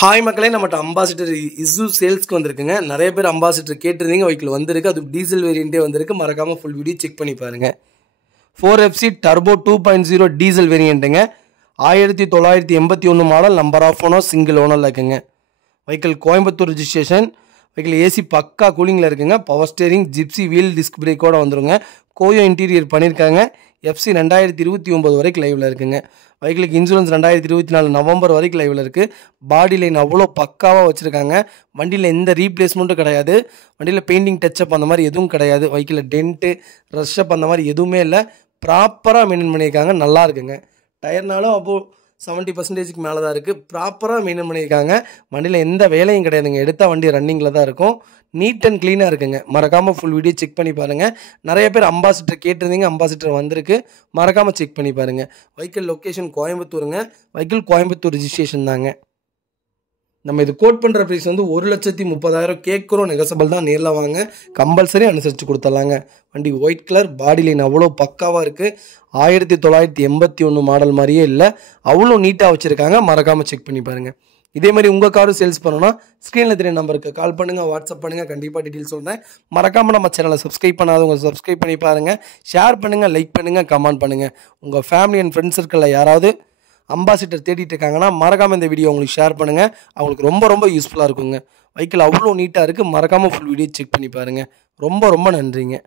Hi மக்களே, நம்மகிட்ட ambassador இசு சேல்ஸ்க்கு வந்திருக்குங்க. நிறைய பேர் அம்பாசிடர் கேட்டிருந்தீங்க, வெஹிக்கிள் வந்திருக்கு. அது டீசல் வேரியண்ட்டே வந்திருக்கு. மறக்காமல் ஃபுல் வீடியோ செக் பண்ணி பாருங்கள். 4FC டர்போ 2.0 டீசல் வேரியண்ட்டுங்க. 1981 model, number of owner, single ஓனரில் இருக்குங்க. Vehicle Coimbatore registration. Vehicle AC பக்கா கூலிங்கில் இருக்குங்க. Power steering, gypsy wheel disc பிரேக்கோடு வந்துருங்க. கோயோ இன்டீரியர் பண்ணியிருக்காங்க. FC 2029 வரைக்கும் லைவில் இருக்குங்க. வெஹிக்கிளுக்கு இன்சூரன்ஸ் 2024 நவம்பர் வரைக்கும் லைவில் இருக்குது. பாடி லைன் அவ்வளோ பக்காவாக வச்சுருக்காங்க. வண்டியில் எந்த ரீப்ளேஸ்மெண்ட்டும் கிடையாது. வண்டியில் பெயிண்டிங் டச்சப் அந்த மாதிரி எதுவும் கிடையாது. வெஹிக்கிளில் டென்ட்டு ரஷ்அப் அந்த மாதிரி எதுவுமே இல்லை. ப்ராப்பராக மெயின்டைன் பண்ணியிருக்காங்க. நல்லா இருக்குங்க. டயர்னாலும் அப்போது 70% மேலே தான் இருக்குது. ப்ராப்பராக மெயின்டைன் பண்ணியிருக்காங்க. வண்டியில் எந்த வேலையும் கிடையாதுங்க. எடுத்தால் வண்டி ரன்னிங்கில் தான் இருக்கும். நீட் அண்ட் க்ளீனாக இருக்குங்க. மறக்காமல் ஃபுல் வீடியோ செக் பண்ணி பாருங்கள். நிறைய பேர் அம்பாசிடர் கேட்டிருந்தீங்க, அம்பாசிடர் வந்திருக்கு. மறக்காமல் செக் பண்ணி பாருங்கள். வெஹிக்கிள் லொக்கேஷன் கோயம்புத்தூருங்க. வெஹிக்கிள் கோயம்புத்தூர் ரிஜிஸ்ட்ரேஷன் தாங்க. நம்ம இது கோட் பண்ணுற ப்ரைஸ் வந்து 1,30,000 கேட்குறோம். நெகசபிள் தான். நேரில் வாங்க, கம்பல்சரி அனுசரித்து கொடுத்துடலாங்க. வண்டி ஒயிட் கலர், பாடி லைன் அவ்வளோ பக்காவாக இருக்குது. 1981 மாடல் மாதிரியே இல்லை, அவ்வளோ நீட்டாக வச்சுருக்காங்க. மறக்காமல் செக் பண்ணி பாருங்கள். இதே மாதிரி உங்கள் காரும் சேல்ஸ் பண்ணணும்னா ஸ்க்ரீனில் தெரிய நம்பருக்கு கால் பண்ணுங்கள், வாட்ஸ்அப் பண்ணுங்கள். கண்டிப்பாக டீட்டெயில் சொல்கிறேன். மறக்காமல் நம்ம சேனலை சப்ஸ்கிரைப் பண்ணாதவங்க சப்ஸ்கிரைப் பண்ணி பாருங்கள். ஷேர் பண்ணுங்கள், லைக் பண்ணுங்கள், கமெண்ட் பண்ணுங்கள். உங்கள் ஃபேமிலி அண்ட் ஃப்ரெண்ட்ஸ் சர்க்கிளில் யாராவது அம்பாசிடர் தேடிட்டு இருக்காங்கன்னா மறக்காமல் இந்த வீடியோ உங்களுக்கு ஷேர் பண்ணுங்கள். அவங்களுக்கு ரொம்ப ரொம்ப யூஸ்ஃபுல்லாக இருக்குங்க. வெஹிக்கிள் அவ்வளோ நீட்டாக இருக்குது. மறக்காமல் ஃபுல் வீடியோ செக் பண்ணி பாருங்கள். ரொம்ப ரொம்ப நன்றிங்க.